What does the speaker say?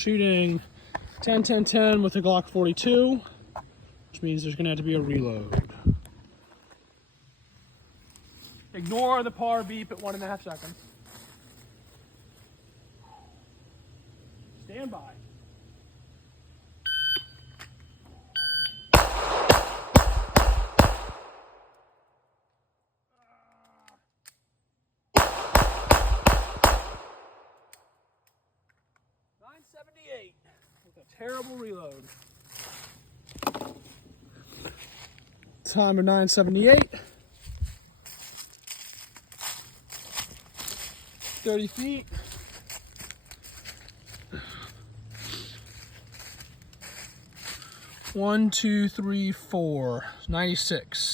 shooting 10, 10, 10 with a Glock 42, which means there's gonna have to be a reload. Ignore the par beep at 1.5 seconds. Stand by. .978 with a terrible reload. Time of 978. 30 feet. One, two, three, four. 96.